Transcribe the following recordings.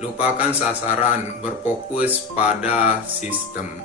Lupakan sasaran, berfokus pada sistem.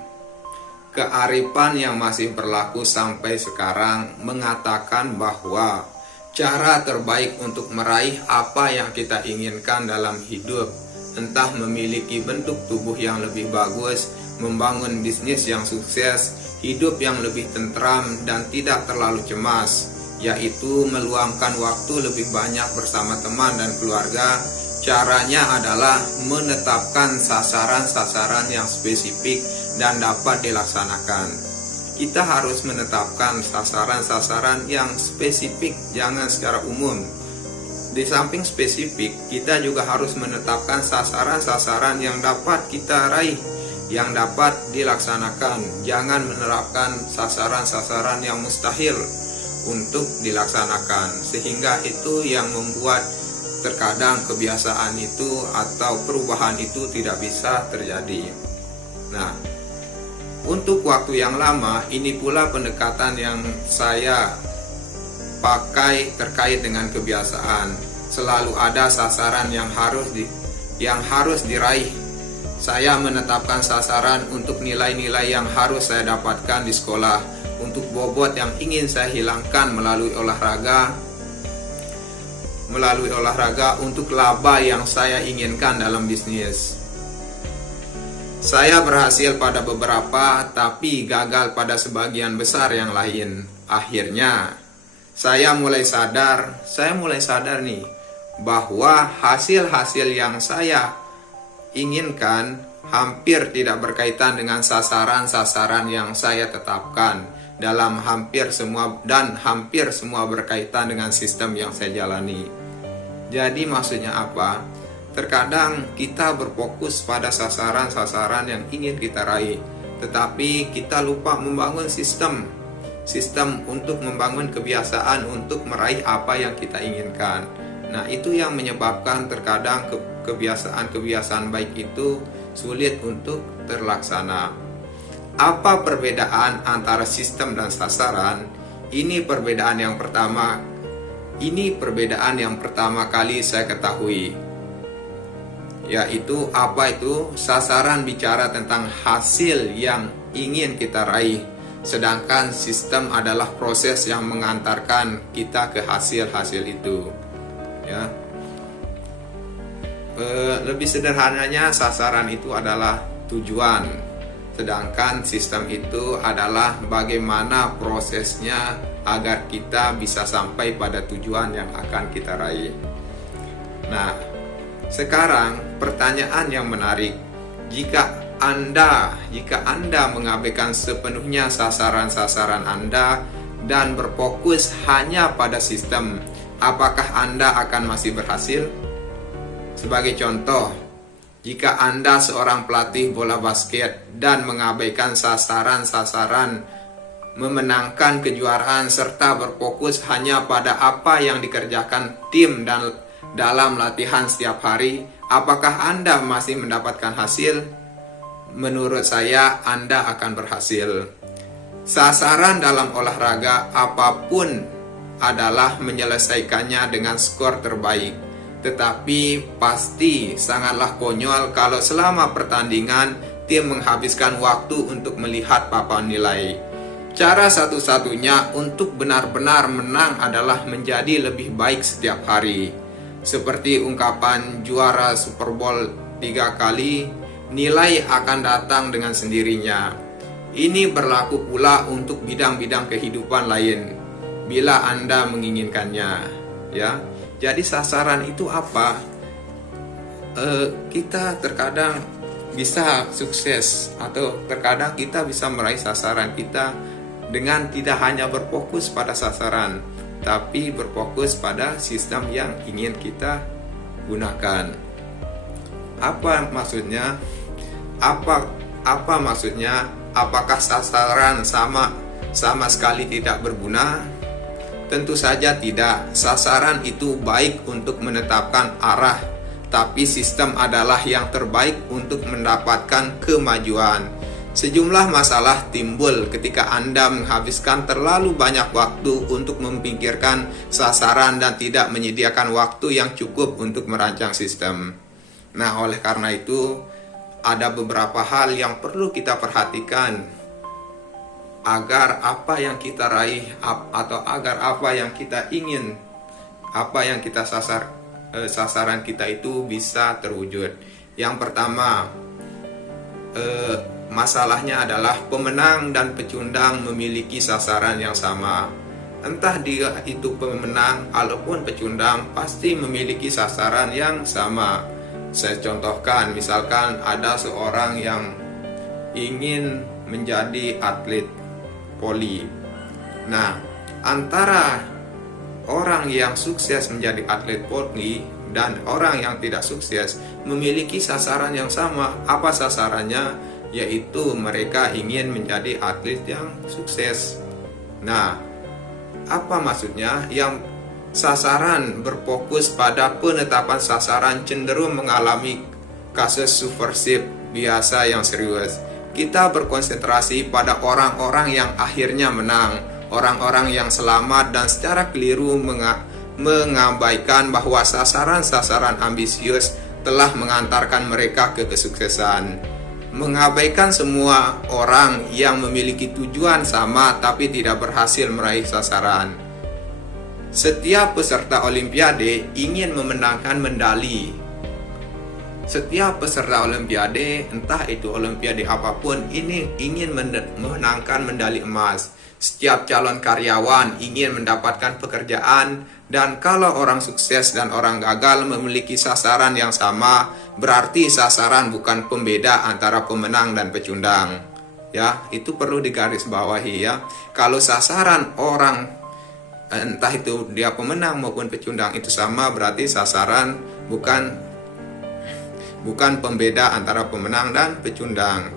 Kearifan yang masih berlaku sampai sekarang mengatakan bahwa cara terbaik untuk meraih apa yang kita inginkan dalam hidup, entah memiliki bentuk tubuh yang lebih bagus, membangun bisnis yang sukses, hidup yang lebih tentram dan tidak terlalu cemas, yaitu meluangkan waktu lebih banyak bersama teman dan keluarga. Caranya adalah menetapkan sasaran-sasaran yang spesifik dan dapat dilaksanakan. Kita harus menetapkan sasaran-sasaran yang spesifik, jangan secara umum. Di samping spesifik, kita juga harus menetapkan sasaran-sasaran yang dapat kita raih, yang dapat dilaksanakan. Jangan menerapkan sasaran-sasaran yang mustahil untuk dilaksanakan, sehingga itu yang membuat terkadang kebiasaan itu atau perubahan itu tidak bisa terjadi. Nah, untuk waktu yang lama, ini pula pendekatan yang saya pakai terkait dengan kebiasaan. Selalu ada sasaran yang harus diraih. Saya menetapkan sasaran untuk nilai-nilai yang harus saya dapatkan di sekolah, untuk bobot yang ingin saya hilangkan melalui olahraga, untuk laba yang saya inginkan dalam bisnis. Saya berhasil pada beberapa, tapi gagal pada sebagian besar yang lain. Akhirnya, saya mulai sadar nih, bahwa hasil-hasil yang saya inginkan hampir tidak berkaitan dengan sasaran-sasaran yang saya tetapkan dalam hampir semua berkaitan dengan sistem yang saya jalani. Jadi maksudnya apa? Terkadang kita berfokus pada sasaran-sasaran yang ingin kita raih, tetapi kita lupa membangun sistem untuk membangun kebiasaan untuk meraih apa yang kita inginkan. Nah, itu yang menyebabkan terkadang kebiasaan-kebiasaan baik itu sulit untuk terlaksana. Apa perbedaan antara sistem dan sasaran? Ini perbedaan yang pertama kali saya ketahui. Yaitu apa itu? Sasaran bicara tentang hasil yang ingin kita raih, sedangkan sistem adalah proses yang mengantarkan kita ke hasil-hasil itu. Ya. Lebih sederhananya, sasaran itu adalah tujuan, sedangkan sistem itu adalah bagaimana prosesnya agar kita bisa sampai pada tujuan yang akan kita raih. Nah, sekarang pertanyaan yang menarik, jika Anda mengabaikan sepenuhnya sasaran-sasaran Anda dan berfokus hanya pada sistem, apakah Anda akan masih berhasil? Sebagai contoh, jika Anda seorang pelatih bola basket dan mengabaikan sasaran-sasaran memenangkan kejuaraan serta berfokus hanya pada apa yang dikerjakan tim dan dalam latihan setiap hari, apakah Anda masih mendapatkan hasil? Menurut saya, Anda akan berhasil. Sasaran dalam olahraga apapun adalah menyelesaikannya dengan skor terbaik. Tetapi pasti sangatlah konyol kalau selama pertandingan tim menghabiskan waktu untuk melihat papan nilai. Cara satu-satunya untuk benar-benar menang adalah menjadi lebih baik setiap hari. Seperti ungkapan juara Super Bowl 3 kali, nilai akan datang dengan sendirinya. Ini berlaku pula untuk bidang-bidang kehidupan lain, bila Anda menginginkannya. Ya, jadi sasaran itu apa? Kita terkadang bisa sukses, atau terkadang kita bisa meraih sasaran kita dengan tidak hanya berfokus pada sasaran, tapi berfokus pada sistem yang ingin kita gunakan. Apa maksudnya? Apa maksudnya? Apakah sasaran sama sekali tidak berguna? Tentu saja tidak. Sasaran itu baik untuk menetapkan arah, tapi sistem adalah yang terbaik untuk mendapatkan kemajuan. Sejumlah masalah timbul ketika Anda menghabiskan terlalu banyak waktu untuk memikirkan sasaran dan tidak menyediakan waktu yang cukup untuk merancang sistem. Nah, oleh karena itu ada beberapa hal yang perlu kita perhatikan agar apa yang kita raih atau agar apa yang kita ingin, apa yang kita sasaran kita itu bisa terwujud. Yang pertama, masalahnya adalah pemenang dan pecundang memiliki sasaran yang sama. Entah dia itu pemenang ataupun pecundang pasti memiliki sasaran yang sama. Saya contohkan, misalkan ada seorang yang ingin menjadi atlet voli. Nah, antara orang yang sukses menjadi atlet voli dan orang yang tidak sukses memiliki sasaran yang sama. Apa sasarannya? Yaitu mereka ingin menjadi atlet yang sukses. Nah, apa maksudnya? Yang sasaran berfokus pada penetapan sasaran cenderung mengalami kasus subversif biasa yang serius. Kita berkonsentrasi pada orang-orang yang akhirnya menang, orang-orang yang selamat, dan secara keliru mengabaikan bahwa sasaran-sasaran ambisius telah mengantarkan mereka ke kesuksesan. Mengabaikan semua orang yang memiliki tujuan sama tapi tidak berhasil meraih sasaran. Setiap peserta olimpiade ingin memenangkan medali. Setiap peserta olimpiade, entah itu olimpiade apapun, ini ingin memenangkan medali emas. Setiap calon karyawan ingin mendapatkan pekerjaan, dan kalau orang sukses dan orang gagal memiliki sasaran yang sama, berarti sasaran bukan pembeda antara pemenang dan pecundang. Ya, itu perlu digarisbawahi ya. Kalau sasaran orang, entah itu dia pemenang maupun pecundang, itu sama, berarti sasaran bukan pembeda antara pemenang dan pecundang.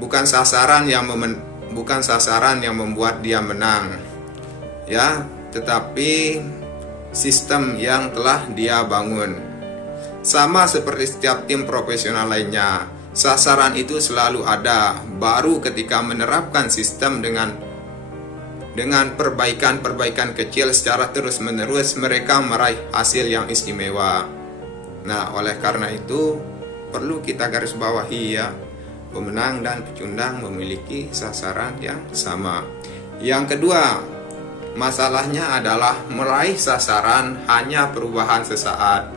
Bukan sasaran yang membuat dia menang, ya, tetapi sistem yang telah dia bangun. Sama seperti setiap tim profesional lainnya, sasaran itu selalu ada. Baru ketika menerapkan sistem dengan perbaikan-perbaikan kecil secara terus-menerus, mereka meraih hasil yang istimewa. Nah, oleh karena itu perlu kita garis bawahi ya, pemenang dan pecundang memiliki sasaran yang sama. Yang kedua, masalahnya adalah meraih sasaran hanya perubahan sesaat.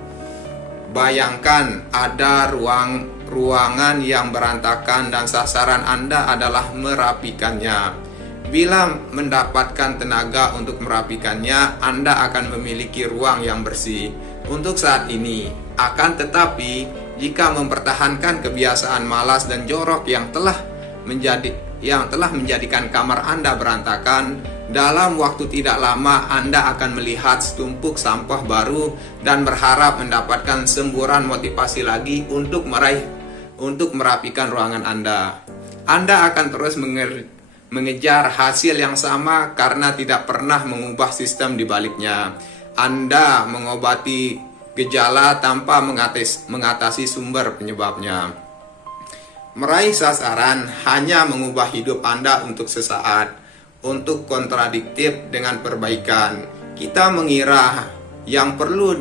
Bayangkan ada ruangan yang berantakan dan sasaran Anda adalah merapikannya. Bila mendapatkan tenaga untuk merapikannya, Anda akan memiliki ruang yang bersih untuk saat ini. Akan tetapi, jika mempertahankan kebiasaan malas dan jorok yang telah menjadikan kamar Anda berantakan, dalam waktu tidak lama Anda akan melihat setumpuk sampah baru dan berharap mendapatkan semburan motivasi lagi untuk merapikan ruangan Anda. Anda akan terus mengejar hasil yang sama karena tidak pernah mengubah sistem di baliknya. Anda mengobati gejala tanpa mengatasi sumber penyebabnya. Meraih sasaran hanya mengubah hidup Anda untuk sesaat, untuk kontradiktif dengan perbaikan. Kita mengira yang perlu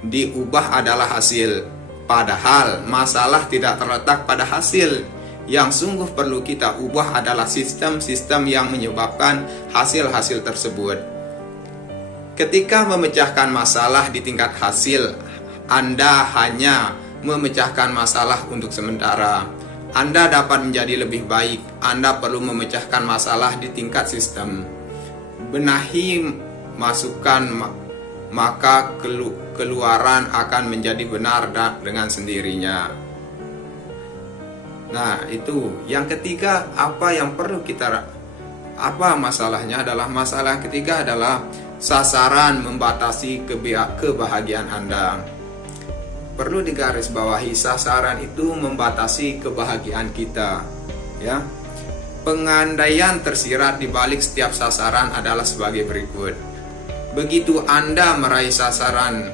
diubah adalah hasil, padahal masalah tidak terletak pada hasil. Yang sungguh perlu kita ubah adalah sistem-sistem yang menyebabkan hasil-hasil tersebut. Ketika memecahkan masalah di tingkat hasil, Anda hanya memecahkan masalah untuk sementara. Anda dapat menjadi lebih baik. Anda perlu memecahkan masalah di tingkat sistem. Benahi masukan, maka keluaran akan menjadi benar dengan sendirinya. Nah, itu yang ketiga. Apa masalahnya adalah masalah ketiga adalah sasaran membatasi kebahagiaan Anda. Perlu digarisbawahi, sasaran itu membatasi kebahagiaan kita, ya. Pengandaian tersirat di balik setiap sasaran adalah sebagai berikut. Begitu Anda meraih sasaran,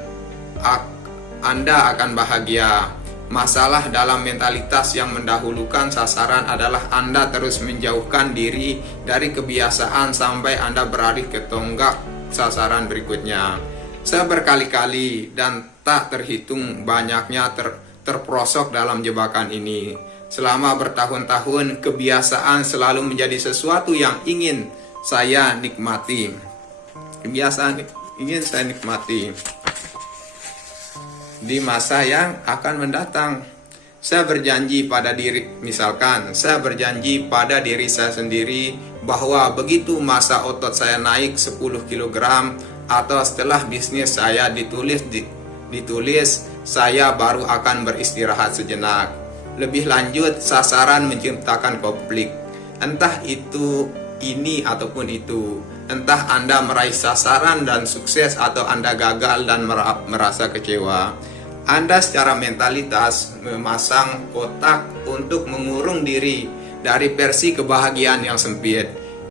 Anda akan bahagia. Masalah dalam mentalitas yang mendahulukan sasaran adalah Anda terus menjauhkan diri dari kebiasaan sampai Anda beralih ke tonggak sasaran berikutnya. Saya berkali-kali dan tak terhitung banyaknya terperosok dalam jebakan ini. Selama bertahun-tahun, kebiasaan selalu menjadi sesuatu yang ingin saya nikmati. Kebiasaan ingin saya nikmati di masa yang akan mendatang. Saya berjanji pada diri, misalkan saya berjanji pada diri saya sendiri bahwa begitu masa otot saya naik 10 kg atau setelah bisnis saya ditulis, saya baru akan beristirahat sejenak. Lebih lanjut, sasaran menciptakan konflik. Entah itu ini ataupun itu. Entah Anda meraih sasaran dan sukses atau Anda gagal dan merasa kecewa. Anda secara mentalitas memasang kotak untuk mengurung diri dari versi kebahagiaan yang sempit.